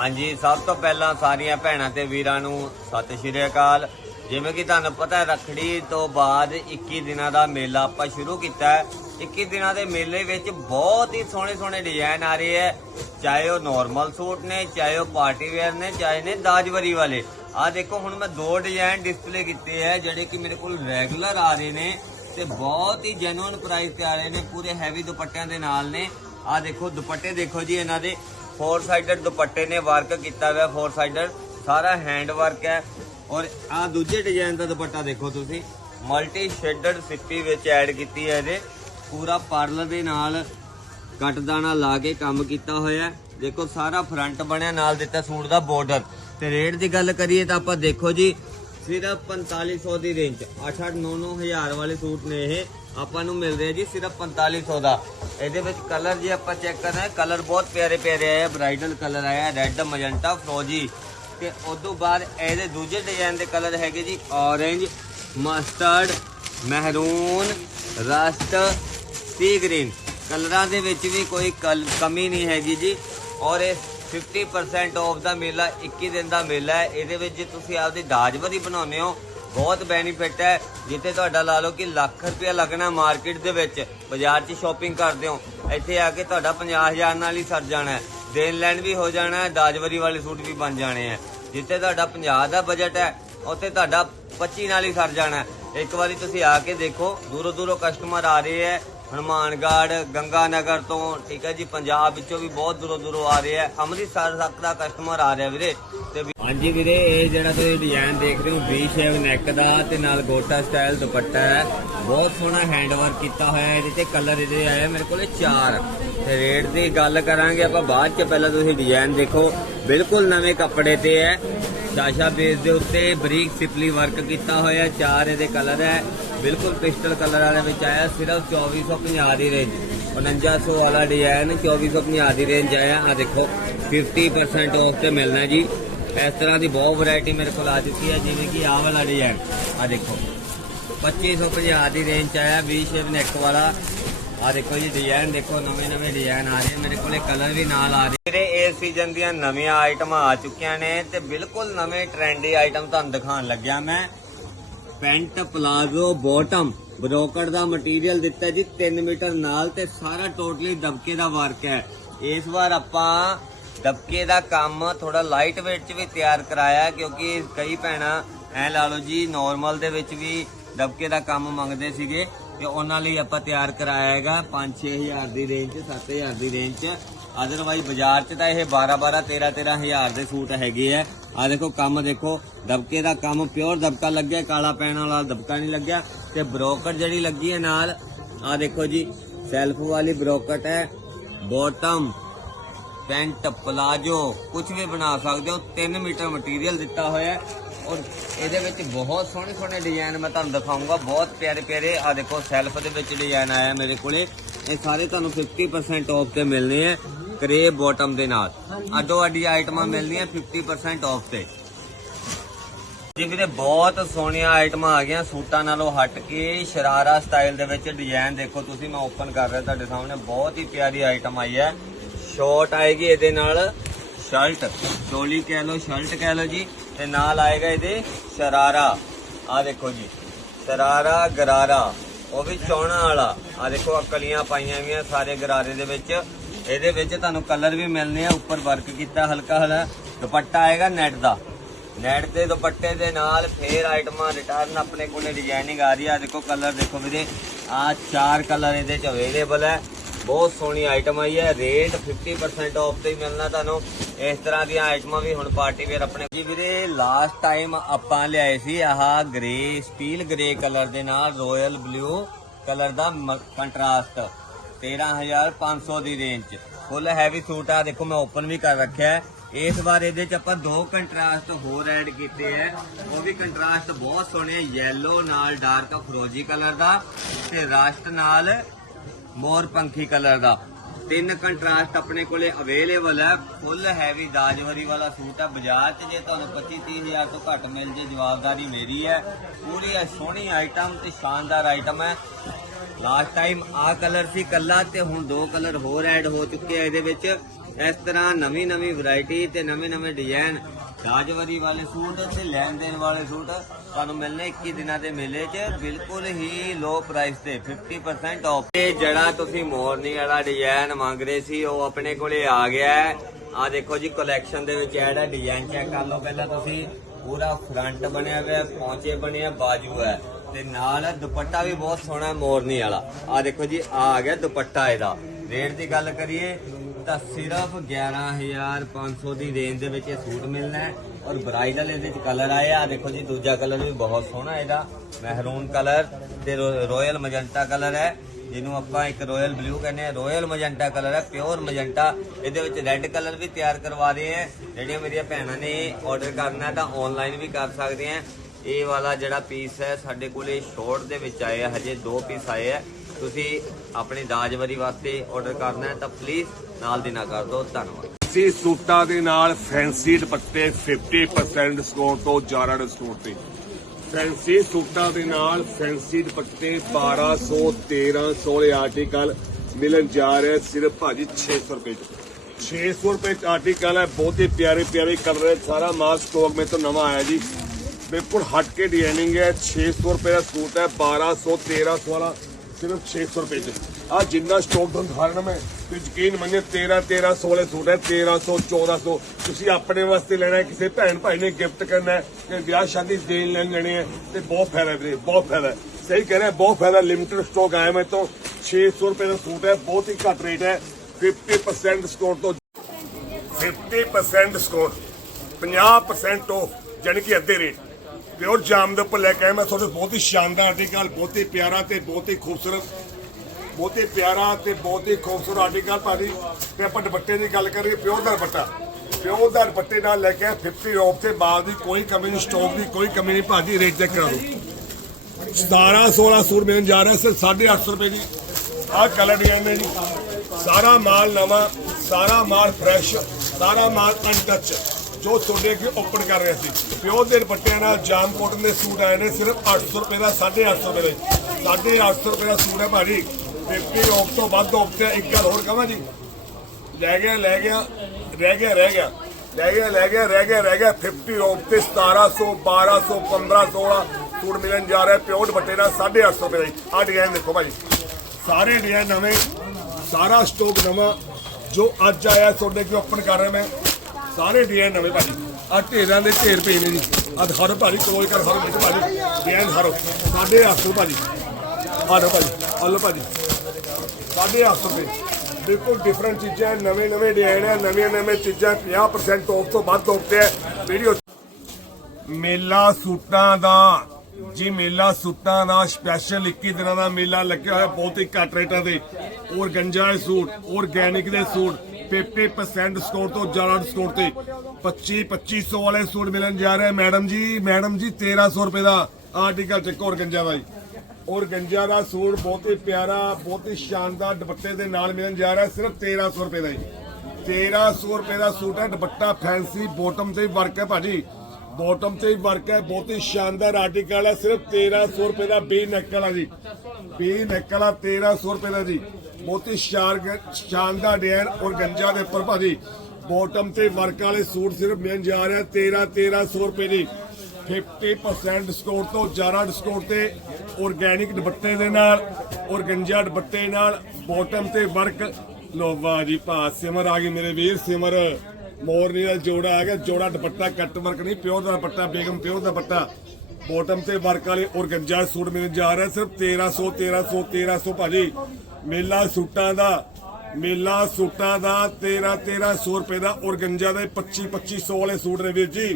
ਹਾਂਜੀ, ਸਭ ਤੋਂ ਪਹਿਲਾਂ ਸਾਰੀਆਂ ਭੈਣਾਂ ਤੇ ਵੀਰਾਂ ਨੂੰ ਸਤਿ ਸ਼੍ਰੀ ਅਕਾਲ। ਜਿਵੇਂ ਕਿ ਤੁਹਾਨੂੰ ਪਤਾ ਹੈ, ਰੱਖੜੀ ਤੋਂ ਬਾਅਦ 21 ਦਿਨਾਂ ਦਾ ਮੇਲਾ ਆਪਾਂ ਸ਼ੁਰੂ ਕੀਤਾ ਹੈ। 21 ਦਿਨਾਂ ਦੇ ਮੇਲੇ ਵਿੱਚ ਬਹੁਤ ਹੀ ਸੋਹਣੇ ਸੋਹਣੇ ਡਿਜ਼ਾਈਨ ਆ ਰਹੇ ਹੈ। ਚਾਹੇ ਉਹ ਨਾਰਮਲ ਸੂਟ ਨੇ, ਚਾਹੇ ਉਹ ਪਾਰਟੀ ਵੇਅਰ ਨੇ, ਚਾਹੇ ਨੇ ਦਾਜਵਰੀ ਵਾਲੇ। ਆ ਦੇਖੋ, ਹੁਣ ਮੈਂ ਦੋ ਡਿਜ਼ਾਈਨ ਡਿਸਪਲੇ ਕੀਤੇ ਹੈ, ਜਿਹੜੇ ਕਿ ਮੇਰੇ ਕੋਲ ਰੈਗੂਲਰ ਆ ਰਹੇ ਨੇ ਤੇ ਬਹੁਤ ਹੀ ਜੈਨੂਇਨ ਪ੍ਰਾਈਸ ਤੇ ਆ ਰਹੇ ਨੇ, ਪੂਰੇ ਹੈਵੀ ਦੁਪੱਟਿਆਂ ਦੇ ਨਾਲ ਨੇ। ਆ ਦੇਖੋ, ਦੁਪੱਟੇ ਦੇਖੋ ਜੀ ਇਹਨਾਂ ਦੇ। ਫੋਰ ਸਾਈਡਡ ਦੁਪੱਟੇ ਨੇ ਵਰਕ ਕੀਤਾ ਹੋਇਆ, ਫੋਰ ਸਾਈਡਡ ਸਾਰਾ ਹੈਂਡ ਵਰਕ ਹੈ। ਔਰ ਆ ਦੂਜੇ ਡਿਜ਼ਾਈਨ ਦਾ ਦੁਪੱਟਾ ਦੇਖੋ ਤੁਸੀਂ। ਮਲਟੀ ਸ਼ੇਡਡ ਸਿੱਪੀ ਵਿੱਚ ਐਡ ਕੀਤੀ ਹੈ ਇਹਦੇ ਪੂਰਾ ਪਰਲ ਦੇ ਨਾਲ ਕੱਟ ਦਾਣਾ ਲਾ ਕੇ ਕੰਮ ਕੀਤਾ ਹੋਇਆ। ਦੇਖੋ, ਸਾਰਾ ਫਰੰਟ ਬਣਿਆ, ਨਾਲ ਦਿੱਤਾ ਸੂਟ ਦਾ ਬਾਰਡਰ ਤੇ ਰੇਟ ਦੀ ਗੱਲ ਕਰੀਏ ਤਾਂ ਆਪਾਂ ਦੇਖੋ ਜੀ, ਸਿਰਫ 4500 ਦੀ ਰੇਂਜ 8-8 9-9 ਹਜ਼ਾਰ ਵਾਲੇ ਸੂਟ ਨੇ ਇਹ। ਆਪਾਂ ਨੂੰ ਮਿਲ ਰਹੇ ਜੀ ਸਿਰਫ 4500 ਦਾ। ਇਹਦੇ ਵਿੱਚ ਕਲਰ ਜੇ ਆਪਾਂ ਚੈੱਕ ਕਰਨਾ ਕਲਰ ਬਹੁਤ ਪਿਆਰੇ ਪਿਆਰੇ ਆਏ ਬ੍ਰਾਈਡਲ ਕਲਰ ਆਇਆ ਰੈੱਡ ਮਜੰਟਾ ਫਰੋਜੀ ਤੇ ਉਸ ਤੋਂ ਬਾਅਦ ਇਹਦੇ ਦੂਜੇ ਡਿਜ਼ਾਈਨ ਦੇ ਕਲਰ ਹੈਗੇ ਜੀ orange mustard maroon rust sea green ਕਲਰਾਂ ਦੇ ਵਿੱਚ ਵੀ ਕੋਈ ਕਲ- ਕਮੀ ਨਹੀਂ ਹੈਗੀ ਜੀ। ਔਰ ਇਹ 50% ਆਫ ਦਾ ਮੇਲਾ 21 ਦਿਨ ਦਾ ਮੇਲਾ ਹੈ। ਇਹਦੇ ਵਿੱਚ ਜੇ ਤੁਸੀਂ ਆਪਦੀ ਦਾਜਵਰੀ ਬਣਾਉਂਦੇ ਹੋ ਬਹੁਤ ਬੈਨੀਫਿਟ ਹੈ। ਜਿੱਥੇ ਤੁਹਾਡਾ ਲਾ ਲਓ ਕਿ ਲੱਖ ਰੁਪਇਆ ਲੱਗਣਾ ਮਾਰਕੀਟ ਦੇ ਵਿੱਚ, ਬਾਜ਼ਾਰ 'ਚ ਸ਼ਾਪਿੰਗ ਕਰਦੇ ਹੋ। ਇੱਥੇ ਆ ਕੇ ਤੁਹਾਡਾ 50000 ਨਾਲ ਹੀ ਸਰ ਜਾਣਾ ਹੈ। ਦੇਣ ਲੈਣ ਵੀ ਹੋ ਜਾਣਾ ਹੈ, ਦਾਜਵਰੀ ਵਾਲੇ ਸੂਟ ਵੀ ਬਣ ਜਾਣੇ ਹੈ। ਜਿੱਥੇ ਤੁਹਾਡਾ 50 ਦਾ ਬਜਟ ਹੈ, ਉੱਥੇ ਤੁਹਾਡਾ 25 ਨਾਲ ਹੀ ਸਰ ਜਾਣਾ ਹੈ। ਇੱਕ ਵਾਰੀ ਤੁਸੀਂ ਆ ਕੇ ਦੇਖੋ ਦੂਰੋਂ ਦੂਰੋਂ ਕਸਟਮਰ ਆ ਰਹੇ ਹੈ। ਹਨੂਮਾਨਗੜ੍ਹ ਗੰਗਾ ਨਗਰ ਤੋਂ, ਠੀਕ ਹੈ ਜੀ, ਪੰਜਾਬ ਵਿੱਚੋਂ ਵੀ ਬਹੁਤ ਦੂਰੋਂ ਦੂਰੋਂ ਆ ਰਹੇ ਹੈ ਅੰਮ੍ਰਿਤਸਰ ਤੱਕ ਦਾ ਕਸਟਮਰ ਆ ਰਿਹਾ ਵੀਰੇ। ਤੇ ਹਾਂਜੀ ਵੀਰੇ, ਇਹ ਜਿਹੜਾ ਤੁਸੀਂ ਡਿਜ਼ਾਈਨ ਦੇਖ ਰਹੇ ਹੋ ਵੀ ਸ਼ੇਵ ਨੈਕ ਦਾ ਤੇ ਨਾਲ ਗੋਟਾ ਸਟਾਈਲ ਦੁਪੱਟਾ ਹੈ। ਬਹੁਤ ਸੋਹਣਾ ਹੈਂਡ ਵਰਕ ਕੀਤਾ ਹੋਇਆ ਹੈ, ਇਹਦੇ ਤੇ ਕਲਰ ਇਹਦੇ ਆਏ ਮੇਰੇ ਕੋਲੇ ਚਾਰ। ਤੇ ਰੇਟ ਦੀ ਗੱਲ ਕਰਾਂਗੇ ਆਪਾਂ, ਬਾਅਦ ਚ ਪਹਿਲਾਂ ਤੁਸੀਂ ਡਿਜ਼ਾਈਨ ਦੇਖੋ। ਬਿਲਕੁਲ ਨਵੇਂ ਕੱਪੜੇ ਤੇ ਹੈ। ਸ਼ਾਸ਼ਾ ਬੇਸ ਦੇ ਉੱਤੇ ਬਰੀਕ ਸਿਪਲੀ ਵਰਕ ਕੀਤਾ ਹੋਇਆ ਚਾਰ ਇਹਦੇ ਕਲਰ ਹੈ। ਬਿਲਕੁਲ ਪਿਸਟਲ ਕਲਰ ਵਾਲੇ ਵਿੱਚ ਆਇਆ। ਸਿਰਫ 2450 ਦੀ ਰੇਂਜ 4900 ਵਾਲਾ ਡਿਜ਼ਾਈਨ 2450 ਦੀ ਰੇਂਜ ਆਇਆ। ਆ ਦੇਖੋ 50% ਆਫ ਤੇ ਮਿਲਣਾ ਜੀ। ਇਸ ਤਰ੍ਹਾਂ ਦੀ ਬਹੁਤ ਵੈਰਾਈਟੀ ਮੇਰੇ ਕੋਲ ਆ ਚੁੱਕੀ ਹੈ, ਜਿਵੇਂ ਕਿ ਆਹ ਵਾਲਾ ਡਿਜ਼ਾਈਨ ਆ ਦੇਖੋ 2550 ਦੀ ਰੇਂਜ ਚ ਆਇਆ। ਵੀ ਸ਼ੇਪ ਨੈਕ ਵਾਲਾ। ਆ ਦੇਖੋ ਜੀ ਡਿਜ਼ਾਈਨ ਦੇਖੋ ਨਵੇਂ ਨਵੇਂ ਡਿਜ਼ਾਈਨ ਆ ਰਹੇ ਮੇਰੇ ਕੋਲੇ ਕਲਰ ਵੀ ਨਾਲ ਆ ਰਹੇ ਮੇਰੇ ਇਸ ਸੀਜ਼ਨ ਦੀਆਂ ਨਵੀਆਂ ਆਈਟਮਾਂ ਆ ਚੁੱਕੀਆਂ ਨੇ ਤੇ ਬਿਲਕੁਲ ਨਵੇਂ ਟ੍ਰੈਂਡੀ ਆਈਟਮ ਤੁਹਾਨੂੰ ਦਿਖਾਉਣ ਲੱਗਿਆ ਮੈਂ। ਪੈਂਟ ਪਲਾਜ਼ੋ ਬਾਟਮ ਬਰੋਕਟ ਦਾ ਮਟੀਰੀਅਲ ਦਿੱਤਾ ਜੀ 3 ਮੀਟਰ ਨਾਲ ਤੇ ਸਾਰਾ ਟੋਟਲੀ ਦਬਕੇ ਦਾ ਵਰਕ ਹੈ। ਇਸ ਵਾਰ ਆਪਾਂ ਦਬਕੇ ਦਾ ਕੰਮ ਥੋੜਾ ਲਾਈਟ weight ਚ ਵੀ ਤਿਆਰ ਕਰਾਇਆ ਕਿਉਂਕਿ ਕਈ ਭੈਣਾਂ, ਐ ਲਾ ਲਓ ਜੀ ਨਾਰਮਲ ਦੇ ਵਿੱਚ ਵੀ ਦਬਕੇ ਦਾ ਕੰਮ ਮੰਗਦੇ ਸੀਗੇ। ਤੇ ਉਹਨਾਂ ਲਈ ਆਪਾਂ ਤਿਆਰ ਕਰਾਇਆ ਹੈਗਾ 5-6000 ਦੀ ਰੇਂਜ 'ਚ 7000 ਦੀ ਰੇਂਜ 'ਚ ਅਦਰਵਾਈਜ਼ ਬਾਜ਼ਾਰ 'ਚ ਤਾਂ ਇਹ 12-12 13-13 ਹਜ਼ਾਰ ਦੇ ਸੂਟ ਹੈਗੇ ਆ। ਆ ਦੇਖੋ, ਕੰਮ ਦੇਖੋ, ਦਬਕੇ ਦਾ ਕੰਮ ਪਿਓਰ ਦਬਕਾ ਲੱਗਿਆ, ਕਾਲਾ ਪੈਣ ਵਾਲਾ ਦਬਕਾ ਨਹੀਂ ਲੱਗਿਆ। ਤੇ ਬਰੋਕਟ ਜਿਹੜੀ ਲੱਗੀ ਹੈ ਨਾਲ ਆ ਦੇਖੋ ਜੀ ਸੈਲਫ ਵਾਲੀ ਬਰੋਕਟ ਹੈ। ਬੋਟਮ ਪੈਂਟ ਪਲਾਜੋ ਕੁਝ ਵੀ ਬਣਾ ਸਕਦੇ ਹੋ। 3 ਮੀਟਰ ਮਟੀਰੀਅਲ ਦਿੱਤਾ ਹੋਇਆ ਔਰ ਇਹਦੇ ਵਿੱਚ ਬਹੁਤ ਸੋਹਣੇ ਸੋਹਣੇ ਡਿਜ਼ਾਈਨ ਮੈਂ ਤੁਹਾਨੂੰ ਦਿਖਾਊਂਗਾ, ਬਹੁਤ ਪਿਆਰੇ ਪਿਆਰੇ ਆ ਦੇਖੋ ਸੈਲਫ ਦੇ ਵਿੱਚ ਡਿਜ਼ਾਈਨ ਆਇਆ ਮੇਰੇ ਕੋਲੇ। ਇਹ ਸਾਰੇ ਤੁਹਾਨੂੰ 50% ਆਫ ਤੇ ਮਿਲਨੇ ਆ ਕਰੇ ਬਾਟਮ ਦੇ ਨਾਲ। ਅੱਡੋ ਅੱਡੀ ਆਈਟਮਾਂ ਮਿਲਦੀਆਂ 50% ਆਫ ਤੇ। ਜੀ ਵੀਰੇ, ਬਹੁਤ ਸੋਹਣੀਆਂ ਆਈਟਮਾਂ ਆ ਗਈਆਂ, ਸੂਟਾਂ ਨਾਲੋਂ ਹਟ ਕੇ ਸ਼ਰਾਰਾ ਸਟਾਈਲ ਦੇ ਵਿੱਚ ਡਿਜ਼ਾਈਨ ਦੇਖੋ, ਤੁਸੀਂ ਮੈਂ ਓਪਨ ਕਰ ਰਿਹਾ ਤੁਹਾਡੇ ਸਾਹਮਣੇ, ਬਹੁਤ ਹੀ ਪਿਆਰੀ ਆਈਟਮ ਆਈ ਹੈ। ਸ਼ਾਰਟ ਆਏਗੀ ਇਹਦੇ ਨਾਲ ਸ਼ਰਟ ਚੋਲੀ ਕਹਿ ਲਓ ਸ਼ਰਟ ਕਹਿ ਲਓ ਜੀ। ਤੇ ਨਾਲ ਆਏਗਾ ਇਹਦੇ ਸ਼ਰਾਰਾ। ਆ ਦੇਖੋ ਜੀ। ਸ਼ਰਾਰਾ, ਗਰਾਰਾ। ਉਹ ਵੀ ਚੌਣਾ ਵਾਲਾ। ਆ ਦੇਖੋ ਅਕਲੀਆਂ ਪਾਈਆਂ ਹੋਈਆਂ ਸਾਰੇ ਗਰਾਰੇ ਦੇ ਵਿੱਚ। ਇਹਦੇ ਵਿੱਚ ਤੁਹਾਨੂੰ ਕਲਰ ਵੀ ਮਿਲਨੇ ਆ। ਉੱਪਰ ਵਰਕ ਕੀਤਾ ਹਲਕਾ ਹਲਾ। ਦੁਪੱਟਾ ਆਏਗਾ ਨੈਟ ਦਾ। ਨੈਟ ਦੇ ਦੁਪੱਟੇ ਦੇ ਨਾਲ ਫੇਰ ਆਈਟਮਾਂ ਰਿਟਰਨ ਆਪਣੇ ਕੋਲੇ ਡਿਜ਼ਾਈਨਿੰਗ ਆ ਰਹੀ ਆ। ਦੇਖੋ ਕਲਰ ਦੇਖੋ ਵੀਰੇ। ਆ ਚਾਰ ਕਲਰ ਇਹਦੇ ਚ ਅਵੇਲੇਬਲ ਹੈ ਬਹੁਤ ਸੋਹਣੀ ਆਈਟਮ ਆਈ ਹੈ। ਰੇਟ 50% ਆਫ ਤੇ ਹੀ ਮਿਲਣਾ ਤੁਹਾਨੂੰ। ਇਸ ਤਰ੍ਹਾਂ ਦੀਆਂ ਆਈਟਮਾਂ ਵੀ ਹੁਣ ਪਾਰਟੀ ਵੇਅਰ ਆਪਣੇ ਜੀ ਵੀਰੇ ਲਾਸਟ ਟਾਈਮ ਆਪਾਂ ਲਿਆਏ ਸੀ ਆਹ ਗ੍ਰੇ ਸਟੀਲ ਗ੍ਰੇ ਕਲਰ ਦੇ ਨਾਲ ਰਾਇਲ ਬਲੂ ਕਲਰ ਦਾ ਕੰਟਰਾਸਟ 13500 ਦੀ ਰੇਂਜ ਚ ਫੁੱਲ ਹੈਵੀ ਸੂਟ ਆ। ਦੇਖੋ, ਮੈਂ ਓਪਨ ਵੀ ਕਰ ਰੱਖਿਆ ਇਸ ਵਾਰ ਇਹਦੇ ਚ ਆਪਾਂ ਦੋ ਕੰਟਰਾਸਟ ਹੋਰ ਐਡ ਕੀਤੇ ਐ ਉਹ ਵੀ ਕੰਟਰਾਸਟ ਬਹੁਤ ਸੋਹਣੇ ਯੈਲੋ ਨਾਲ ਡਾਰਕ ਫਰੋਜੀ ਕਲਰ ਦਾ ਤੇ ਰਸਟ ਨਾਲ ਮੋਰ ਪੰਖੀ ਕਲਰ ਦਾ। ਤਿੰਨ ਕੰਟਰਾਸਟ ਆਪਣੇ ਕੋਲੇ ਅਵੇਲੇਬਲ ਹੈ। ਫੁੱਲ ਹੈਵੀ ਦਾਜਵਰੀ ਵਾਲਾ ਸੂਟ ਹੈ। ਬਾਜ਼ਾਰ 'ਚ ਜੇ ਤੁਹਾਨੂੰ 25 30000 ਤੋਂ ਘੱਟ ਮਿਲ ਜੇ, ਜਵਾਬਦਾਰੀ ਮੇਰੀ ਹੈ। ਪੂਰੀ ਇਹ ਸੋਹਣੀ ਆਈਟਮ ਤੇ ਸ਼ਾਨਦਾਰ ਆਈਟਮ ਹੈ। ਲਾਸਟ ਟਾਈਮ ਆ ਕਲਰ ਸੀ ਕੱਲਾ ਤੇ ਹੁਣ ਦੋ ਕਲਰ ਹੋਰ ਐਡ ਹੋ ਚੁੱਕੇ ਆ ਇਹਦੇ ਵਿੱਚ। ਇਸ ਤਰ੍ਹਾਂ ਨਵੀਂ ਨਵੀਂ ਵੈਰਾਈਟੀ ਤੇ ਨਵੇਂ ਨਵੇਂ ਡਿਜ਼ਾਈਨ ਰਾਜਵਰੀ ਵਾਲੇ ਸੂਟ ਤੇ ਲੈਣ ਦੇਣ ਵਾਲੇ ਸੂਟ ਤੁਹਾਨੂੰ ਮਿਲਣੇ 21 ਦਿਨਾਂ ਦੇ ਮੇਲੇ 'ਚ ਬਿਲਕੁਲ ਹੀ ਲੋ ਪ੍ਰਾਈਸ ਤੇ 50% ਆਫ ਤੇ ਜਿਹੜਾ ਤੁਸੀਂ ਮੋਰਨੀ ਵਾਲਾ ਡਿਜ਼ਾਈਨ ਮੰਗ ਰਹੇ ਸੀ ਉਹ ਆਪਣੇ ਕੋਲੇ ਆ ਗਿਆ ਆ ਦੇਖੋ ਜੀ ਕਲੈਕਸ਼ਨ ਦੇ ਵਿੱਚ ਐਡ ਡਿਜ਼ਾਈਨ ਚੈੱਕ ਕਰ ਲਓ ਪਹਿਲਾਂ ਤੁਸੀਂ। ਪੂਰਾ ਫਰੰਟ ਬਣਿਆ ਹੋਇਆ ਹੈ, ਪੌਂਚੇ ਬਣੇ ਬਾਜੂ ਹੈ। ਤੇ ਨਾਲ ਦੁਪੱਟਾ ਵੀ ਬਹੁਤ ਸੋਹਣਾ ਮੋਰਨੀ ਵਾਲਾ। ਆ ਦੇਖੋ ਜੀ ਆ ਆ ਗਿਆ ਦੁਪੱਟਾ ਇਹਦਾ। ਰੇਟ ਦੀ ਗੱਲ ਕਰੀਏ ਤਾਂ ਸਿਰਫ 11500 ਦੀ ਰੇਂਜ ਦੇ ਵਿੱਚ ਇਹ ਸੂਟ ਮਿਲਣਾ ਹੈ ਔਰ ਬ੍ਰਾਈਡਲ ਇਹਦੇ ਵਿੱਚ ਕਲਰ ਆਏ ਆ ਦੇਖੋ ਜੀ, ਦੂਜਾ ਕਲਰ ਵੀ ਬਹੁਤ ਸੋਹਣਾ ਇਹਦਾ। ਮਹਿਰੂਨ ਕਲਰ ਤੇ ਰਾਇਲ ਮਜੰਟਾ ਕਲਰ ਹੈ। ਜਿਹਨੂੰ ਆਪਾਂ ਇੱਕ ਰਾਇਲ ਬਲੂ ਕਹਿੰਦੇ ਆ ਰਾਇਲ ਮਜੰਟਾ ਕਲਰ ਹੈ ਪਿਓਰ ਮਜੰਟਾ ਇਹਦੇ ਵਿੱਚ ਰੈੱਡ ਕਲਰ ਵੀ ਤਿਆਰ ਕਰਵਾ ਰਹੇ ਆ ਜਿਹੜੀਆਂ ਮੇਰੀਆਂ ਭੈਣਾਂ ਨੇ ਆਰਡਰ ਕਰਨਾ ਤਾਂ ਆਨਲਾਈਨ ਵੀ ਕਰ ਸਕਦੇ ਆ ਇਹ ਵਾਲਾ ਜਿਹੜਾ ਪੀਸ ਹੈ, ਸਾਡੇ ਕੋਲੇ ਸ਼ੋਰਟ ਦੇ ਵਿੱਚ ਆਏ ਹਜੇ ਦੋ ਪੀਸ ਆਏ ਆ ਤੁਸੀਂ ਆਪਣੀ ਦਾਜਵਰੀ ਵਾਸਤੇ ਆਰਡਰ ਕਰਨਾ ਹੈ ਤਾਂ ਪਲੀਜ਼ ਨਾਲ ਦੀ ਨਾ ਕਰ ਦਿਓ। ਧੰਨਵਾਦ। ਸੀ ਸੂਟਾਂ ਦੇ ਨਾਲ ਫੈਂਸੀ ਦੁਪੱਟੇ 50% ਡਿਸਕਾਊਂਟ ਤੋਂ ਜ਼ਿਆਦਾ ਡਿਸਕਾਊਂਟ ਤੇ। ਫੈਂਸੀ ਸੂਟਾਂ ਦੇ ਨਾਲ ਫੈਂਸੀ ਦੁਪੱਟੇ 1200 1300 ਦੇ ਆਰਟੀਕਲ ਮਿਲਣ ਜਾ ਰਹੇ ਸਿਰਫ ਭਾਜੀ 600 ਰੁਪਏ ਚ। 600 ਰੁਪਏ ਚ ਆਰਟੀਕਲ ਹੈ, ਬਹੁਤ ਹੀ ਪਿਆਰੇ ਪਿਆਰੇ ਕਲਰ ਹੈ, ਸਾਰਾ ਮਾਲ ਸਟਾਕ ਮੇ ਤੋਂ ਨਵਾਂ ਆਇਆ ਜੀ। ਬਿਲਕੁਲ ਹਟ ਕੇ ਡਿਜ਼ਾਈਨਿੰਗ ਹੈ 600 ਰੁਪਏ ਦਾ ਸੂਟ ਹੈ 1200 1300 ਵਾਲਾ। ਸਿਰਫ 600 ਰੁਪਏ ਚ। ਆ ਜਿੰਨਾ ਸਟਾਕ ਤੁਹਾਨੂੰ ਦਿਖਾ ਤੇ ਯਕੀਨ ਮੰਨੇ 13 1300 ਵਾਲੇ ਸੂਟ ਹੈ 1300 1400 ਤੁਸੀਂ ਆਪਣੇ ਵਾਸਤੇ ਲੈਣਾ ਹੈ, ਕਿਸੇ ਭੈਣ ਭਾਈ ਨੇ ਗਿਫਟ ਕਰਨਾ ਹੈ ਕਿ ਵਿਆਹ ਸ਼ਾਦੀ ਦੇਣ ਲੈਣ ਲੈਣੇ ਹੈ, ਤੇ ਬਹੁਤ ਫਾਇਦਾ ਹੈ ਵੀਰੇ, ਬਹੁਤ ਫਾਇਦਾ। ਸਹੀ ਕਹਿ ਰਿਹਾ, ਬਹੁਤ ਫਾਇਦਾ ਲਿਮਟਿਡ ਸਟਾਕ ਆਇਆ ਮੈਂ ਤੋਂ 600 ਰੁਪਏ ਦਾ ਸੂਟ ਹੈ, ਬਹੁਤ ਹੀ ਘੱਟ ਰੇਟ ਹੈ। 50% ਡਿਸਕਾਊਂਟ ਤੋਂ 50% ਡਿਸਕਾਊਂਟ 50% ਤੋਂ ਯਾਨੀ ਕਿ ਅੱਧੇ ਰੇਟ ਪਿਓਰ ਜਾਮ ਦੇ ਉੱਪਰ ਲੈ ਕੇ ਆਇਆ। ਮੈਂ ਤੁਹਾਡੇ ਬਹੁਤ ਹੀ ਸ਼ਾਨਦਾਰ ਆਰਟੀਕਲ ਬਹੁਤ ਹੀ ਪਿਆਰਾ ਤੇ ਬਹੁਤ ਹੀ ਖੂਬਸੂਰਤ, ਬਹੁਤ ਹੀ ਪਿਆਰਾ ਤੇ ਬਹੁਤ ਹੀ ਖੂਬਸੂਰਤ ਆਰਟੀਕਲ ਭਾਜੀ। ਤੇ ਆਪਾਂ ਦੁਪੱਟੇ ਦੀ ਗੱਲ ਕਰੀਏ ਪਿਓਰ ਦਾ ਦੁਪੱਟਾ। ਪਿਓਰ ਦਾ ਦੁਪੱਟੇ ਨਾਲ ਲੈ ਕੇ ਆਏ 50 ਆਫ ਤੇ ਬਾਅਦ ਦੀ ਕੋਈ ਕਮੀ ਨਹੀਂ ਸਟਾਕ ਦੀ ਕੋਈ ਕਮੀ ਨਹੀਂ, ਭਾਜੀ ਰੇਟ ਚੈੱਕ ਕਰਾ ਦਿਓ। 17 16 ਸੂਟ ਮਿਲਣ ਜਾ ਰਿਹਾ ਸਿਰਫ 850 ਰੁਪਏ ਦੀ ਆਹ ਕਲਰ ਡਿਜ਼ਾਈਨ ਹੈ ਜੀ। ਸਾਰਾ ਮਾਲ ਨਵਾਂ, ਸਾਰਾ ਮਾਲ ਫਰੈਸ਼ ਸਾਰਾ ਮਾਲ ਅਨਟੱਚ ਜੋ ਤੁਹਾਡੇ ਅੱਗੇ ਓਪਨ ਕਰ ਰਿਹਾ ਸੀ। ਪਿਓਰ ਦੇ ਦੁਪੱਟਿਆਂ ਨਾਲ ਜਾਮ ਕੋਟਨ ਦੇ ਸੂਟ ਆਏ ਨੇ ਸਿਰਫ 800 ਰੁਪਏ ਦਾ 850 ਰੁਪਏ ਦਾ 850 ਰੁਪਏ ਦਾ ਸੂਟ ਹੈ ਭਾਜੀ। 50 ਆਫ ਤੋਂ ਵੱਧ ਆਫ ਤੇ ਇੱਕ ਗੱਲ ਹੋਰ ਕਹਾਂ ਜੀ। ਲੈ ਗਿਆ ਲੈ ਗਿਆ, ਰਹਿ ਗਿਆ ਰਹਿ ਗਿਆ। ਲੈ ਗਿਆ ਲੈ ਗਿਆ, ਰਹਿ ਗਿਆ ਰਹਿ ਗਿਆ। 50 ਆਫ ਤੇ 1700 1200 1500 ਵਾਲਾ ਸੂਟ ਮਿਲਣ ਜਾ ਰਿਹਾ ਪਿਓਰ ਦੁਪੱਟੇ ਨਾਲ 850 ਰੁਪਏ ਦਾ ਜੀ। ਆਹ ਡਿਜ਼ਾਈਨ ਦੇਖੋ ਭਾਜੀ। ਸਾਰੇ ਡਿਜ਼ਾਈਨ ਨਵੇਂ, ਸਾਰਾ ਸਟਾਕ ਨਵਾਂ। ਜੋ ਅੱਜ ਆਇਆ, ਤੁਹਾਡੇ ਅੱਗੇ ਓਪਨ ਕਰ ਰਿਹਾ ਮੈਂ। ਸਾਰੇ ਡਿਜ਼ਾਈਨ ਨਵੇਂ ਭਾਜੀ। ਆ ਢੇਰਾਂ ਦੇ ਢੇਰ ਪਏ ਨੇ ਜੀ। ਆ ਹਰ ਭਾਜੀ, ਕੋਲ ਕਰ ਹਰ ਵਿੱਚ ਭਾਜੀ। ਡਿਜ਼ਾਈਨ ਹਰ ਸਾਡੇ ਹੱਥੋਂ ਭਾਜੀ। ਆ ਲਓ ਭਾਜੀ ਆ ਲਓ ਭਾਜੀ। ਸਾਡੇ ਹੱਥ ਰੁਪਏ। ਬਿਲਕੁਲ ਡਿਫਰੈਂਟ ਚੀਜ਼ਾਂ ਨਵੇਂ ਨਵੇਂ ਡਿਜ਼ਾਈਨ ਹੈ, ਨਵੀਆਂ ਨਵੀਆਂ ਚੀਜ਼ਾਂ 50% ਆਫ ਤੋਂ ਵੱਧ ਆਫ ਤੇ ਵੀਡੀਓ ਮੇਲਾ ਸੂਟਾਂ ਦਾ। ਜੀ, ਮੇਲਾ ਸੂਟਾਂ ਦਾ ਸਪੈਸ਼ਲ 21 ਦਿਨਾਂ ਦਾ ਮੇਲਾ ਲੱਗਿਆ ਹੋਇਆ, ਬਹੁਤ ਹੀ ਘੱਟ ਰੇਟਾਂ ਤੇ। ਔਰ ਗੰਜਾ ਦੇ ਸੂਟ ਔਰਗੈਨਿਕ ਦੇ ਸੂਟ 50% ਡਿਸਕਾਊਂਟ ਤੋਂ ਜ਼ਿਆਦਾ ਡਿਸਕਾਊਂਟ ਤੇ। 25 2500 ਵਾਲੇ ਸੂਟ ਮਿਲਣ ਜਾ ਰਹੇ ਮੈਡਮ ਜੀ ਮੈਡਮ ਜੀ 1300 ਰੁਪਏ ਦਾ ਆਰਟੀਕਲ ਚੱਕੋ ਔਰ ਦਾ ਜੀ ਦਾ ਸੂਟ ਬਹੁਤ ਹੀ ਪਿਆਰਾ, ਬਹੁਤ ਹੀ ਸ਼ਾਨਦਾਰ ਦੁਪੱਟੇ ਦੇ ਨਾਲ ਮਿਲਣ ਜਾ ਰਿਹਾ ਸਿਰਫ 1300 ਰੁਪਏ ਦਾ ਜੀ 1300 ਰੁਪਏ ਦਾ ਸੂਟ ਹੈ। ਦੁਪੱਟਾ ਫੈਂਸੀ ਬੋਟਮ ਤੇ ਵਰਕ ਹੈ ਭਾਜੀ। ਬੋਟਮ ਤੇ ਵਰਕ ਹੈ। ਬਹੁਤ ਹੀ ਸ਼ਾਨਦਾਰ ਆਰਟੀਕਲ ਹੈ। ਸਿਰਫ 1300 ਰੁਪਏ ਦਾ ਬੀ ਨੈਕ ਵਾਲਾ ਜੀ। ਬੀ ਨੈਕ ਵਾਲਾ 1300 ਰੁਪਏ ਦਾ ਜੀ। ਬਹੁਤ ਹੀ ਸ਼ਾਨਦਾਰ ਡਿਜ਼ਾਈਨ ਔਰ ਗੰਜਾ ਦੇ ਉੱਪਰ ਭਾਜੀ ਬੋਟਮ ਤੇ ਵਰਕ ਵਾਲੇ ਸੂਟ ਸਿਰਫ ਮਿਲਣ ਜਾ ਰਿਹਾ 13 1300 ਰੁਪਏ ਦੀ। 50% ਡਿਸਕਾਊਂਟ ਤੋਂ ਜ਼ਿਆਦਾ ਡਿਸਕਾਊਂਟ ਤੇ ਆਰਗੈਨਿਕ ਦੁਪੱਟੇ ਦੇ ਨਾਲ ਔਰ ਗੰਜਾ ਦੁਪੱਟੇ ਨਾਲ ਬੋਟਮ ਤੇ ਵਰਕ ਲੋ ਜੀ ਭਾ ਸਿਮਰ ਆ ਗਈ ਮੇਰੇ ਵੀਰ ਸਿਮਰ ਮੋਰਨੀ ਦਾ ਜੋੜਾ ਆ ਗਿਆ, ਜੋੜਾ ਦੁਪੱਟਾ ਕੱਟ ਵਰਕ ਨਹੀਂ ਪਿਓਰ ਦਾ ਦੁਪੱਟਾ, ਬੇਗਮ ਪਿਓਰ ਦਾ ਦੁਪੱਟਾ। ਬੋਟਮ ਤੇ ਵਰਕ ਵਾਲੇ ਔਰਗੰਜਾ ਸੂਟ ਮਿਲਣ ਜਾ ਰਿਹਾ, ਸਿਰਫ 1300 1300 1300 ਭਾਜੀ। ਮੇਲਾ ਸੂਟਾਂ ਦਾ, ਮੇਲਾ ਸੂਟਾਂ ਦਾ 13 1300 ਰੁਪਏ ਦਾ ਔਰ ਦੇ 25 2500 ਵਾਲੇ ਸੂਟ ਨੇ ਵੀਰ ਜੀ।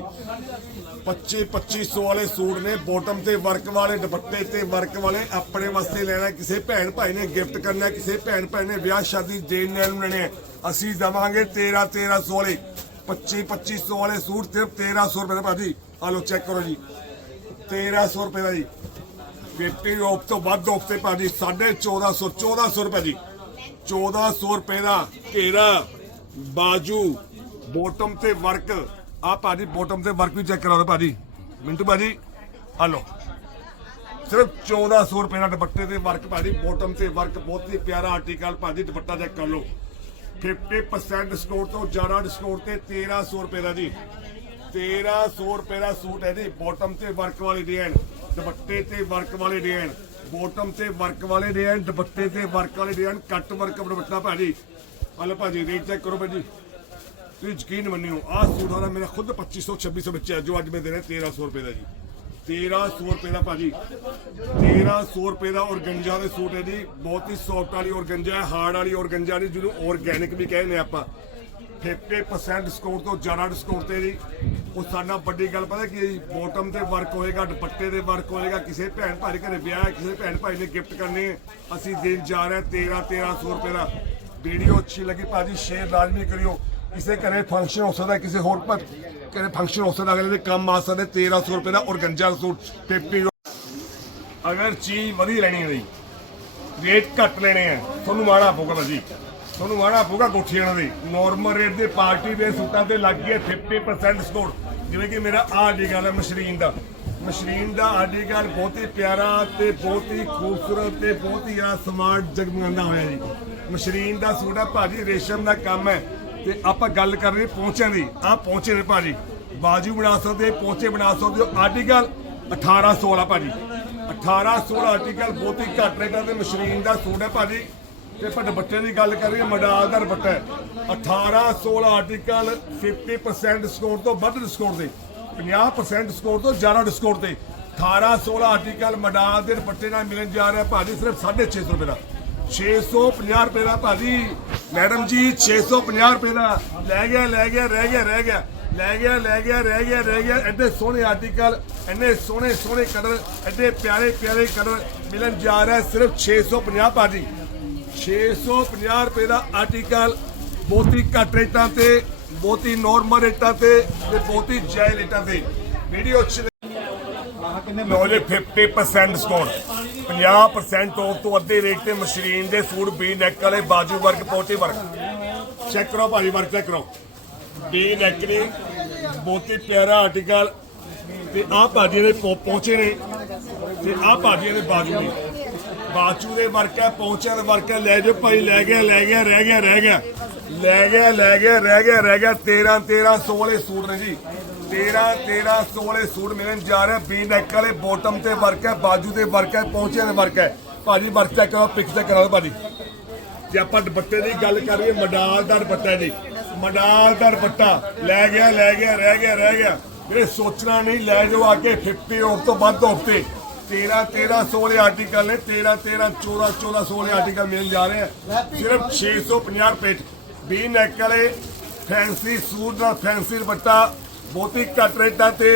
25 2500 ਵਾਲੇ ਸੂਟ ਨੇ ਬੋਟਮ ਤੇ ਵਰਕ ਵਾਲੇ, ਦੁਪੱਟੇ ਤੇ ਵਰਕ ਵਾਲੇ, ਆਪਣੇ ਵਾਸਤੇ ਲੈਣਾ ਕਿਸੇ ਭੈਣ ਭਾਈ ਨੇ ਗਿਫਟ ਕਰਨਾ ਕਿਸੇ ਭੈਣ ਭਾਈ ਨੇ ਵਿਆਹ, ਸ਼ਾਦੀ, ਦੇਣ, ਲੈਣ ਨੂੰ ਲੈਣੇ ਆ। ਅਸੀਂ ਦਵਾਂਗੇ 13 1300 ਵਾਲੇ। 25 2500 ਵਾਲੇ ਸੂਟ ਸਿਰਫ 1300 ਰੁਪਏ ਦਾ ਭਾਜੀ ਆ ਲਓ ਚੈੱਕ ਕਰੋ ਜੀ। 1300 ਰੁਪਏ ਦਾ ਜੀ। 50 ਆਫ ਤੋਂ ਵੱਧ ਆਫ ਤੇ ਭਾਜੀ 1450 1400 ਰੁਪਏ ਜੀ। 1400 ਰੁਪਏ ਦਾ ਘੇਰਾ, ਬਾਜੂ ਬੋਟਮ ਤੇ ਵਰਕ ਆ ਭਾਜੀ ਬੋਟਮ ਤੇ ਵਰਕ ਵੀ ਚੈੱਕ ਕਰਾ ਦਿਓ ਭਾਜੀ। ਮਿੰਟੂ ਭਾਜੀ ਆ ਲਓ। ਸਿਰਫ 1400 ਰੁਪਏ ਦਾ ਦੁਪੱਟੇ ਤੇ ਵਰਕ ਭਾਜੀ ਬੋਟਮ ਤੇ ਵਰਕ ਬਹੁਤ ਹੀ ਪਿਆਰਾ ਆਰਟੀਕਲ ਭਾਜੀ, ਦੁਪੱਟਾ ਚੈੱਕ ਕਰ ਲਓ। 50% ਡਿਸਕਾਊਂਟ ਤੋਂ ਜ਼ਿਆਦਾ ਡਿਸਕਾਊਂਟ ਤੇ 1300 ਰੁਪਏ ਦਾ ਜੀ। 1300 ਰੁਪਏ ਦਾ ਸੂਟ ਹੈ ਜੀ ਬੋਟਮ ਤੇ ਵਰਕ ਵਾਲੀ ਡਿਜ਼ਾਈਨ ਦੁਪੱਟੇ ਤੇ ਵਰਕ ਵਾਲੇ ਡਿਜ਼ਾਈਨ ਬਾਟਮ ਤੇ ਵਰਕ ਵਾਲੇ ਡਿਜ਼ਾਈਨ ਦੁਪੱਟੇ ਤੇ ਵਰਕ ਵਾਲੇ ਡਿਜ਼ਾਈਨ ਕੱਟ ਵਰਕ ਦੁਪੱਟਾ ਭਾਜੀ। ਹਲੋ ਭਾਜੀ ਰੇਟ ਚੈੱਕ ਕਰੋ ਭਾਜੀ। ਤੁਸੀਂ ਯਕੀਨ ਮੰਨਿਓ, ਆਹ ਸੂਟ ਵਾਲਾ ਮੇਰਾ ਖੁਦ 2500 2600 ਵਿੱਚ ਹੈ, ਜੋ ਅੱਜ ਮੈਂ ਦੇ ਰਿਹਾ 1300 ਰੁਪਏ ਦਾ ਜੀ। 1300 ਰੁਪਏ ਦਾ ਭਾਜੀ। 1300 ਰੁਪਏ ਦਾ ਔਰਗੰਜਾ ਦੇ ਸੂਟ ਹੈ ਜੀ। ਬਹੁਤ ਹੀ ਸੌਫਟ ਵਾਲੀ ਔਰਗੰਜਾ ਹੈ ਹਾਰਡ ਵਾਲੀ ਔਰਗੰਜਾ ਨਹੀਂ, ਜਿਹਨੂੰ ਆਰਗੈਨਿਕ ਵੀ ਕਹਿੰਦੇ ਆਪਾਂ। 50% ਡਿਸਕਾਊਂਟ ਤੋਂ ਜ਼ਿਆਦਾ ਡਿਸਕਾਊਂਟ ਤੇ ਜੀ। ਉਹ ਸਾਡਾ ਵੱਡੀ ਗੱਲ ਪਤਾ ਕੀ ਹੈ ਜੀ? ਬੋਟਮ ਤੇ ਵਰਕ ਹੋਏਗਾ, ਦੁਪੱਟੇ ਤੇ ਵਰਕ ਹੋਏਗਾ, ਕਿਸੇ ਭੈਣ ਭਾਈ ਘਰੇ ਵਿਆਹ ਹੈ, ਕਿਸੇ ਭੈਣ ਭਾਈ ਨੇ ਗਿਫਟ ਕਰਨੇ ਅਸੀਂ ਦੇਣ ਜਾ ਰਹੇ 13 1300 ਰੁਪਏ ਦਾ। ਵੀਡੀਓ ਅੱਛੀ ਲੱਗੀ, ਭਾਜੀ ਸ਼ੇਅਰ ਲਾਜ਼ਮੀ ਕਰਿਓ। ਕਿਸੇ ਘਰੇ ਫੰਕਸ਼ਨ ਹੋ ਸਕਦਾ, ਕਿਸੇ ਹੋਰ ਪਰ ਘਰੇ ਫੰਕਸ਼ਨ ਹੋ ਸਕਦਾ, ਅਗਲੇ ਦੇ ਕੰਮ ਆ ਸਕਦੇ 1300 ਰੁਪਏ ਦਾ ਔਰਗੰਜਾ ਸੂਟ 50 ਅਗਰ ਚੀਜ਼ ਵਧੀਆ ਲੈਣੀ ਹੈ ਜੀ ਰੇਟ ਘੱਟ ਲੈਣੇ ਆ ਤੁਹਾਨੂੰ ਮਾੜਾ ਪਊਗਾ ਭਾਜੀ ਤੁਹਾਨੂੰ ਮਾੜਾ ਕੋਠੀ ਕੋਠੀਆਂ ਦੀ। ਨਾਰਮਲ ਰੇਟ ਦੇ ਪਾਰਟੀ ਦੇ ਸੂਟਾਂ ਤੇ ਲੱਗ ਹੈ 50% ਡਿਸਕਾਊਂਟ ਜਿਵੇਂ ਕਿ ਮੇਰਾ ਆਹ ਆਰਟੀਕਲ ਹੈ ਮਸ਼ਰੀਨ ਦਾ। ਮਸ਼ਰੀਨ ਦਾ ਆਰਟੀਕਲ ਬਹੁਤ ਹੀ ਪਿਆਰਾ ਤੇ ਬਹੁਤ ਹੀ ਖੂਬਸੂਰਤ ਤੇ ਬਹੁਤ ਹੀ ਆ ਸਮਾਰਟ ਜਗਮਗਾਉਂਦਾ ਹੋਇਆ ਜੀ। ਮਸ਼ਰੀਨ ਦਾ ਸੂਟ ਆ ਭਾਜੀ, ਰੇਸ਼ਮ ਦਾ ਕੰਮ ਹੈ। ਤੇ ਆਪਾਂ ਗੱਲ ਕਰ ਰਹੇ ਪਹੁੰਚਿਆਂ ਦੀ। ਆਹ ਪਹੁੰਚੇ ਨੇ ਭਾਜੀ। ਬਾਜੂ ਬਣਾ ਸਕਦੇ ਪਹੁੰਚੇ ਬਣਾ ਸਕਦੇ ਹੋ। ਆਰਟੀਕਲ 1800 ਵਾਲਾ ਭਾਜੀ। 1800 ਆਰਟੀਕਲ ਬਹੁਤ ਹੀ ਘੱਟ ਰੇਟਾਂ ਤੇ ਮਸ਼ਰੀਨ ਦਾ ਸੂਟ ਹੈ ਭਾਜੀ। ਤੇ ਪਰ ਦੁਪੱਟੇ ਦੀ ਗੱਲ ਕਰੀਏ ਮਡਾਲ ਦਾ ਦੁਪੱਟਾ ਹੈ। 1800 ਆਰਟੀਕਲ 50% ਡਿਸਕਾਊਂਟ ਤੋਂ ਵੱਧ ਡਿਸਕਾਊਂਟ ਦੇ 50% ਡਿਸਕਾਊਂਟ ਤੋਂ ਜ਼ਿਆਦਾ ਡਿਸਕਾਊਂਟ ਤੇ 1800 ਆਰਟੀਕਲ ਮਡਾਲ ਦੇ ਦੁਪੱਟੇ ਨਾਲ ਮਿਲਣ ਜਾ ਰਿਹਾ, ਭਾਜੀ ਸਿਰਫ 650 ਰੁਪਏ ਦਾ। 650 ਰੁਪਏ ਦਾ ਭਾਜੀ। ਮੈਡਮ ਜੀ 650 ਰੁਪਏ ਦਾ। ਲੈ ਗਿਆ ਲੈ ਗਿਆ, ਰਹਿ ਗਿਆ ਰਹਿ ਗਿਆ। ਲੈ ਗਿਆ ਲੈ ਗਿਆ, ਰਹਿ ਗਿਆ ਰਹਿ ਗਿਆ। ਐਡੇ ਸੋਹਣੇ ਆਰਟੀਕਲ ਐਨੇ ਸੋਹਣੇ ਸੋਹਣੇ ਕਲਰ ਐਡੇ ਪਿਆਰੇ ਪਿਆਰੇ ਕਲਰ ਮਿਲਣ ਜਾ ਰਿਹਾ, ਸਿਰਫ 650 ਭਾਜੀ। 650 ਰੁਪਏ ਦਾ ਆਰਟੀਕਲ ਬਹੁਤ ਹੀ ਘੱਟ ਰੇਟਾਂ ਤੇ ਬਹੁਤ ਹੀ ਨਾਰਮਲ ਰੇਟਾਂ ਤੇ ਤੇ ਬਹੁਤ ਹੀ ਜਾਇਜ਼ ਰੇਟਾਂ ਤੇ। ਵੀਡੀਓ ਅੱਛੀ ਲੋ ਜੀ 50% ਡਿਸਕਾਊਂਟ 50% ਆਫ ਤੋਂ ਅੱਧੇ ਰੇਟ ਤੇ ਮਸ਼ੀਨ ਦੇ ਸੂਟ ਬੀ ਨੈਕ ਵਾਲੇ ਬਾਜੂ ਵਰਕ ਪੋਟੀ ਵਰਕ ਚੈੱਕ ਕਰੋ ਭਾਜੀ ਵਰਕ ਚੈੱਕ ਕਰੋ। ਬੀ ਨੈਕ ਨੇ ਬਹੁਤ ਹੀ ਪਿਆਰਾ ਆਰਟੀਕਲ ਤੇ ਆਹ ਭਾਜੀ ਦੇ ਪਹੁ- ਪਹੁੰਚੇ ਨੇ ਤੇ ਆਹ ਭਾਜੀ ਦੇ ਬਾਜੂ ਨੇ। ਬਾਜੂ ਦੇ ਵਰਕ ਹੈ ਪਹੁੰਚਿਆ ਦੇ ਵਰਕ ਲੈ ਜਾਓ ਭਾਈ, ਲੈ ਗਿਆ ਲੈ ਗਿਆ, ਰਹਿ ਗਿਆ ਰਹਿ ਗਿਆ। ਲੈ ਗਿਆ ਲੈ ਗਿਆ, ਰਹਿ ਗਿਆ ਰਹਿ ਗਿਆ। 13 13 16 ਸੂਟ ਨੇ ਜੀ। 13 13 16 ਸੂਟ ਮਿਲਣ ਜਾ ਰਹੇ ਬੀ ਨੈਕ ਵਾਲੇ ਬੋਟਮ ਤੇ ਵਰਕ ਹੈ ਬਾਜੂ ਤੇ ਵਰਕ ਹੈ ਪਹੁੰਚੇ ਦੇ ਵਰਕ। ਹੈ ਭਾਜੀ, ਵਰਕ ਚੈੱਕ ਕਰੋ ਪਿਕ ਚੈੱਕ ਕਰਾਓ ਭਾਜੀ। ਜੇ ਆਪਾਂ ਦੁਪੱਟੇ ਦੀ ਗੱਲ ਕਰੀਏ ਮਡਾਲ ਦਾ ਦੁਪੱਟਾ ਹੈ ਜੀ। ਮਡਾਲ ਦਾ ਦੁਪੱਟਾ। ਲੈ ਗਿਆ ਲੈ ਗਿਆ, ਰਹਿ ਗਿਆ ਰਹਿ ਗਿਆ। ਜਿਹੜੇ ਸੋਚਣਾ ਨਹੀਂ, ਲੈ ਜਾਓ ਆ ਕੇ 50 ਆਫ ਤੋਂ ਵੱਧ ਆਫ ਤੇ। 13 13 16 ਆਰਟੀਕਲ ਨੇ 13 13 14 14 ਆਰਟੀਕਲ ਮਿਲਣ ਜਾ ਰਹੇ ਆ। ਸਿਰਫ 650 ਪੇਟ ਬੀ ਨੈਕ ਵਾਲੇ ਫੈਂਸੀ ਸੂਟ ਦਾ ਫੈਂਸੀ ਦੁਪੱਟਾ ਬਹੁਤ ਘੱਟ ਰੇਟਾਂ ਤੇ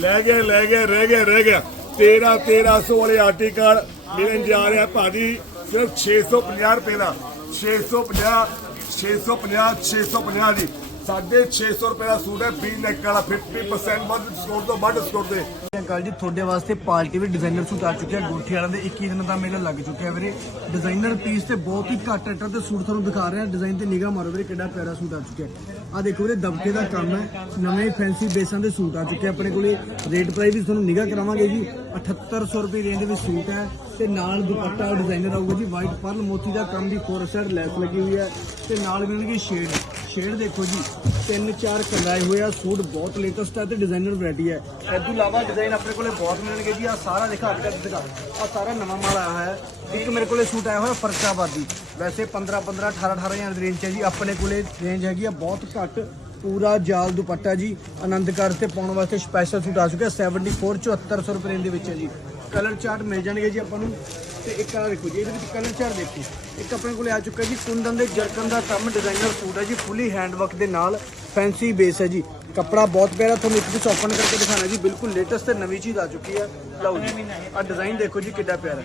ਲੈ ਗਏ ਲੈ ਗਏ ਰਹਿ ਗਏ ਰਹਿ ਗਏ 13 1300 ਵਾਲੇ ਆਰਟੀਕਲ ਮਿਲਣ ਜਾ ਰਿਹਾ ਭਾਜੀ ਸਿਰਫ 650 ਰੁਪਏ ਦਾ। 650 650 650 ਦੀ। 650 ਰੁਪਏ ਦਾ ਸੂਟ ਹੈ 20 ਨੈਕ ਵਾਲਾ 50% ਵੱਧ ਸਟੋਰ ਤੋਂ ਵੱਧ ਸਟੋਰ ਦੇ ਅੰਕਲ ਜੀ, ਤੁਹਾਡੇ ਵਾਸਤੇ ਪਾਰਟੀ ਵੀ ਡਿਜ਼ਾਈਨਰ ਸੂਟ ਆ ਚੁੱਕਿਆ, ਗੋਠੀ ਵਾਲਿਆਂ ਦੇ ਕੰਮ ਹੈ, ਨਵੇਂ ਫੈਂਸੀ ਬੇਸਾਂ ਦੇ ਸੂਟ ਆ ਚੁੱਕੇ ਆਪਣੇ ਕੋਲੇ ਰੇਟ ਪ੍ਰਾਈਸ ਵੀ ਤੁਹਾਨੂੰ ਨਿਗਾਹ ਕਰਾਵਾਂਗੇ ਜੀ 7800 ਰੁਪਏ ਰੇਂਜ ਦੇ ਸੂਟ ਹੈ, ਤੇ ਨਾਲ ਦੁਪੱਟਾ ਡਿਜ਼ਾਈਨਰ ਆਊਗਾ ਜੀ ਵਾਈਟ ਪਰਲ ਹੈ, ਤੇ ਨਾਲ ਸ਼ੇਡ ਦੇਖੋ ਜੀ, ਤਿੰਨ ਚਾਰ ਕਲਾਏ ਹੋਏ ਆ, ਸੂਟ ਬਹੁਤ ਲੇਟੈਸਟ ਹੈ ਤੇ ਡਿਜ਼ਾਈਨਰ ਵੈਰਾਈਟੀ ਹੈ ਇਸ ਤੋਂ ਇਲਾਵਾ ਡਿਜ਼ਾਈਨ ਆਪਣੇ ਕੋਲੇ ਬਹੁਤ ਮਿਲਣਗੇ ਜੀ ਆ ਸਾਰਾ ਦਿਖਾ ਦਿਖਾ ਦਿਖਾ ਆ ਸਾਰਾ ਨਵਾਂ ਮਾਲ ਆਇਆ ਹੋਇਆ ਹੈ। ਇੱਕ ਮੇਰੇ ਕੋਲੇ ਸੂਟ ਆਇਆ ਹੋਇਆ ਫਰਕਾਬਾਦੀ ਵੈਸੇ 15 15 18 18 ਹਜ਼ਾਰ ਦੀ ਰੇਂਜ 'ਚ ਹੈ ਜੀ, ਆਪਣੇ ਕੋਲੇ ਰੇਂਜ ਹੈਗੀ ਆ, ਬਹੁਤ ਘੱਟ, ਪੂਰਾ ਜਾਲ ਦੁਪੱਟਾ ਜੀ ਆਨੰਦ ਤੇ ਪਾਉਣ ਵਾਸਤੇ ਸਪੈਸ਼ਲ ਸੂਟ ਆ ਚੁੱਕਿਆ 74 7400 ਰੁਪਏ ਰੇਂਜ ਦੇ ਵਿੱਚ ਹੈ ਜੀ। ਕਲਰ ਚਾਰਟ ਮਿਲ ਜਾਣਗੇ ਜੀ ਆਪਾਂ ਨੂੰ। ਤੇ ਇੱਕ ਆ ਦੇਖੋ ਜੀ, ਇਹਦੇ ਵਿੱਚ ਕਲਰ ਚਾਰਟ ਦੇਖੋ। ਇੱਕ ਆਪਣੇ ਕੋਲੇ ਆ ਚੁੱਕਾ ਜੀ, ਕੁੰਦਨ ਦੇ ਜਰਕਨ ਦਾ ਕੰਮ ਡਿਜ਼ਾਈਨਰ ਸੂਟ ਹੈ ਜੀ ਫੁੱਲੀ ਹੈਂਡਵਰਕ ਦੇ ਨਾਲ ਫੈਂਸੀ ਬੇਸ ਹੈ ਜੀ। ਕੱਪੜਾ ਬਹੁਤ ਪਿਆਰਾ, ਤੁਹਾਨੂੰ ਇੱਕ ਵਿੱਚ ਓਪਨ ਕਰਕੇ ਦਿਖਾਣਾ ਜੀ, ਬਿਲਕੁਲ ਲੇਟੈਸਟ ਤੇ ਨਵੀਂ ਚੀਜ਼ ਆ ਚੁੱਕੀ ਹੈ। ਲਓ ਜੀ ਆ ਡਿਜ਼ਾਈਨ ਦੇਖੋ ਜੀ, ਕਿੱਡਾ ਪਿਆਰਾ।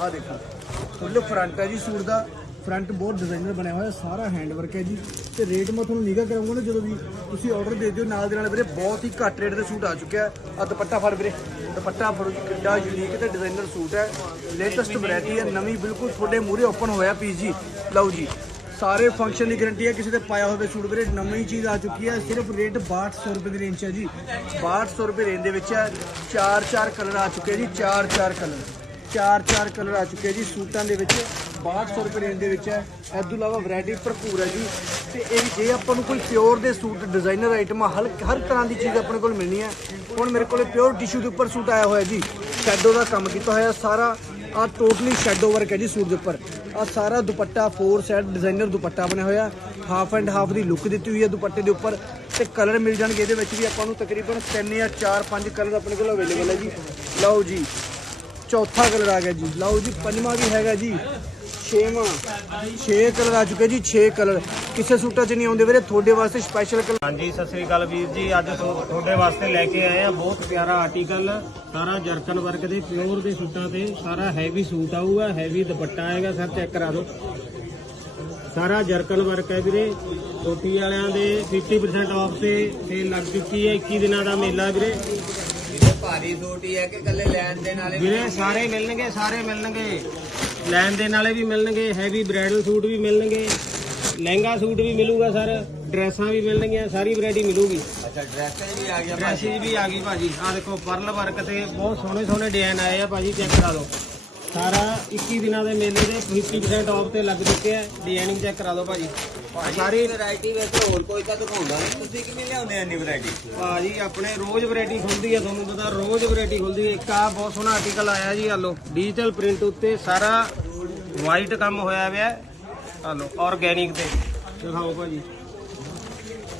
ਆ ਦੇਖੋ ਫੁੱਲ ਫਰੰਟ ਹੈ ਜੀ ਸੂਟ ਦਾ। ਫਰੰਟ ਬਹੁਤ ਡਿਜ਼ਾਈਨਰ ਬਣਿਆ ਹੋਇਆ, ਸਾਰਾ ਹੈਂਡਵਰਕ ਹੈ ਜੀ। ਤੇ ਰੇਟ ਮੈਂ ਤੁਹਾਨੂੰ ਨਿਗਾ ਕਰਾਂਗਾ ਨਾ ਜਦੋਂ ਵੀ ਤੁਸੀਂ ਆਰਡਰ ਦੇ ਦਿਓ ਨਾਲ ਦੇ ਨਾਲ ਵੀਰੇ, ਬਹੁਤ ਹੀ ਘੱਟ ਰੇਟ ਦੇ ਸੂਟ ਆ ਚੁੱਕਿਆ ਆ। ਦੁਪੱਟਾ ਫੜ ਵੀਰੇ, ਦੁਪੱਟਾ ਫੜੋ ਜੀ ਕਿੱਡਾ ਯੂਨੀਕ ਤੇ ਡਿਜ਼ਾਈਨਰ ਸੂਟ ਹੈ। ਲੇਟੈਸਟ ਵੈਰਾਈਟੀ ਹੈ, ਨਵੀਂ ਬਿਲਕੁਲ ਤੁਹਾਡੇ ਮੂਹਰੇ ਓਪਨ ਹੋਇਆ ਪੀਸ ਜੀ। ਲਓ ਜੀ, ਸਾਰੇ ਫੰਕਸ਼ਨ ਦੀ ਗਾਰੰਟੀ ਹੈ, ਕਿਸੇ ਤੇ ਪਾਇਆ ਹੋਵੇ ਸੂਟ ਵੀਰੇ, ਨਵੀਂ ਚੀਜ਼ ਆ ਚੁੱਕੀ ਹੈ। ਸਿਰਫ ਰੇਟ 6200 ਰੁਪਏ ਦੀ ਰੇਂਜ 'ਚ ਹੈ ਜੀ। 6200 ਰੁਪਏ ਰੇਂਜ ਦੇ ਵਿੱਚ ਹੈ। ਚਾਰ ਚਾਰ ਕਲਰ ਆ ਚੁੱਕੇ ਜੀ ਚਾਰ ਚਾਰ ਕਲਰ ਚਾਰ ਚਾਰ ਕਲਰ ਆ ਚੁੱਕੇ ਜੀ ਸੂਟਾਂ ਦੇ ਵਿੱਚ। 6200 ਰੁਪਏ ਰੇਂਜ ਦੇ ਵਿੱਚ ਹੈ। ਇਸ ਤੋਂ ਇਲਾਵਾ ਵੈਰਾਈਟੀ ਭਰਪੂਰ ਹੈ ਜੀ। ਤੇ ਇਹ ਜੇ ਆਪਾਂ ਨੂੰ ਕੋਈ ਪਿਓਰ ਦੇ ਸੂਟ ਡਿਜ਼ਾਈਨਰ ਆਈਟਮਾਂ ਹਰ ਹਰ ਤਰ੍ਹਾਂ ਦੀ ਚੀਜ਼ ਆਪਣੇ ਕੋਲ ਮਿਲਣੀ ਹੈ। ਹੁਣ ਮੇਰੇ ਕੋਲੇ ਪਿਓਰ ਟਿਸ਼ੂ ਦੇ ਉੱਪਰ ਸੂਟ ਆਇਆ ਹੋਇਆ ਜੀ। ਸ਼ੈਡੋ ਦਾ ਕੰਮ ਕੀਤਾ ਹੋਇਆ। ਸਾਰਾ ਆ ਟੋਟਲੀ ਸ਼ੈਡੋ ਵਰਕ ਹੈ ਜੀ ਸੂਟ ਦੇ ਉੱਪਰ। ਆ ਸਾਰਾ ਦੁਪੱਟਾ ਫੋਰ ਸੈਟ ਡਿਜ਼ਾਈਨਰ ਦੁਪੱਟਾ ਬਣਿਆ ਹੋਇਆ। ਹਾਫ ਐਂਡ ਹਾਫ ਦੀ ਲੁੱਕ ਦਿੱਤੀ ਹੋਈ ਹੈ ਦੁਪੱਟੇ ਦੇ ਉੱਪਰ। ਤੇ ਕਲਰ ਮਿਲ ਜਾਣਗੇ ਇਹਦੇ ਵਿੱਚ ਵੀ। ਆਪਾਂ ਨੂੰ ਤਕਰੀਬਨ 3 ਜਾਂ 4 5 ਕਲਰ ਆਪਣੇ ਕੋਲ ਅਵੇਲੇਬਲ ਹੈ ਜੀ। ਲਓ ਜੀ, ਚੌਥਾ ਕਲਰ ਆ ਗਿਆ ਜੀ। ਲਓ ਜੀ, ਪੰਜਵਾਂ ਵੀ ਹੈਗਾ ਜੀ। ਛੇਵਾਂ 6 ਕਲਰ ਆ ਚੁੱਕੇ ਜੀ 6 ਕਲਰ ਕਿਸੇ ਸੂਟਾਂ 'ਚ ਨਹੀਂ ਆਉਂਦੇ ਵੀਰੇ ਤੁਹਾਡੇ ਵਾਸਤੇ ਸਪੈਸ਼ਲ ਕਲਰ ਹਾਂਜੀ ਸਤਿ ਸ੍ਰੀ ਅਕਾਲ ਵੀਰ ਜੀ। ਅੱਜ ਤੁ- ਤੁਹਾਡੇ ਵਾਸਤੇ ਲੈ ਕੇ ਆਏ ਆ ਬਹੁਤ ਪਿਆਰਾ ਆਰਟੀਕਲ ਸਾਰਾ ਜਰਕਨ ਵਰਕ ਦੇ ਪਿਓਰ ਦੇ ਸੂਟਾਂ ਤੇ ਸਾਰਾ ਹੈਵੀ ਸੂਟ ਆਊਗਾ ਹੈਵੀ ਦੁਪੱਟਾ ਆਏਗਾ ਸਰ ਚੈੱਕ ਕਰਾ ਦਿਓ। ਸਾਰਾ ਜਰਕਨ ਵਰਕ ਹੈ ਵੀਰੇ। ਕੋਟੀ ਵਾਲਿਆਂ ਦੇ 50% ਆਫ ਤੇ ਸੇਲ ਲੱਗ ਚੁੱਕੀ ਹੈ 21 ਦਿਨਾਂ ਦਾ ਮੇਲਾ ਵੀਰੇ। ਇਹਦੇ ਭਾਰੀ ਸੂਟ ਹੀ ਹੈ ਕਿ ਕੱਲੇ ਲੈਣ ਦੇ ਨਾਲੇ ਵੀਰੇ ਸਾਰੇ ਮਿਲਣਗੇ ਸਾਰੇ ਮਿਲਣਗੇ। ਲੈਣ ਦੇ ਨਾਲੇ ਵੀ ਮਿਲਣਗੇ ਹੈਵੀ ਬ੍ਰਾਈਡਲ ਸੂਟ ਵੀ ਮਿਲਣਗੇ ਲਹਿੰਗਾ ਸੂਟ ਵੀ ਮਿਲੂਗਾ ਸਰ ਡਰੈਸਾਂ ਵੀ ਮਿਲਣਗੀਆਂ ਸਾਰੀ ਵੈਰਾਈਟੀ ਮਿਲੂਗੀ। ਅੱਛਾ ਡਰੈਸ ਵੀ ਆ ਗਿਆ ਭਾਜੀ? ਡਰੈਸਿਸ ਵੀ ਆ ਗਈ ਭਾਜੀ। ਆ ਦੇਖੋ ਪਰਲ ਵਰਕ ਤੇ ਬਹੁਤ ਸੋਹਣੇ ਸੋਹਣੇ ਡਿਜ਼ਾਈਨ ਆਏ ਆ ਭਾਜੀ ਚੈੱਕ ਕਰਾ ਲਓ। ਸਾਰਾ 21 ਦਿਨਾਂ ਦੇ ਮੇਲੇ ਦੇ 50% ਆਫ ਤੇ ਲੱਗ ਚੁੱਕੇ ਆ। ਡਿਜ਼ਾਈਨਿੰਗ ਚੈੱਕ ਕਰਾ ਦਿਓ ਭਾਜੀ। ਸਾਰੀ ਵੈਰਾਈਟੀ ਵਿੱਚ ਹੋਰ ਕੋਈ ਤਾਂ ਦਿਖਾਉਂਦਾ ਨਹੀਂ। ਤੁਸੀਂ ਕਿਵੇਂ ਲਿਆਉਂਦੇ ਇੰਨੀ ਵੈਰਾਈਟੀ ਭਾਜੀ ਆਪਣੇ ਰੋਜ਼ ਵੈਰਾਈਟੀ ਖੁੱਲਦੀ ਹੈ ਤੁਹਾਨੂੰ ਪਤਾ ਰੋਜ਼ ਵੈਰਾਈਟੀ ਖੁੱਲਦੀ ਹੈ ਇੱਕ ਆ ਬਹੁਤ ਸੋਹਣਾ ਆਰਟੀਕਲ ਆਇਆ ਜੀ ਆ ਲਓ। ਡਿਜੀਟਲ ਪ੍ਰਿੰਟ ਉੱਤੇ ਸਾਰਾ ਵਾਈਟ ਕੰਮ ਹੋਇਆ ਹੋਇਆ ਆ ਲਓ ਆਰਗੈਨਿਕ ਤੇ। ਦਿਖਾਓ ਭਾਜੀ।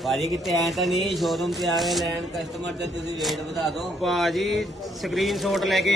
ਭਾਜੀ ਕਿਤੇ ਐ ਤਾਂ ਨਹੀਂ ਸ਼ੋਰੂਮ ਤੇ ਆਵੇ ਲੈਣ ਕਸਟਮਰ ਤੇ ਤੁਸੀਂ ਰੇਟ ਵਧਾ ਦਿਓ। ਭਾਜੀ ਸਕਰੀਨਸ਼ਾਟ ਲੈ ਕੇ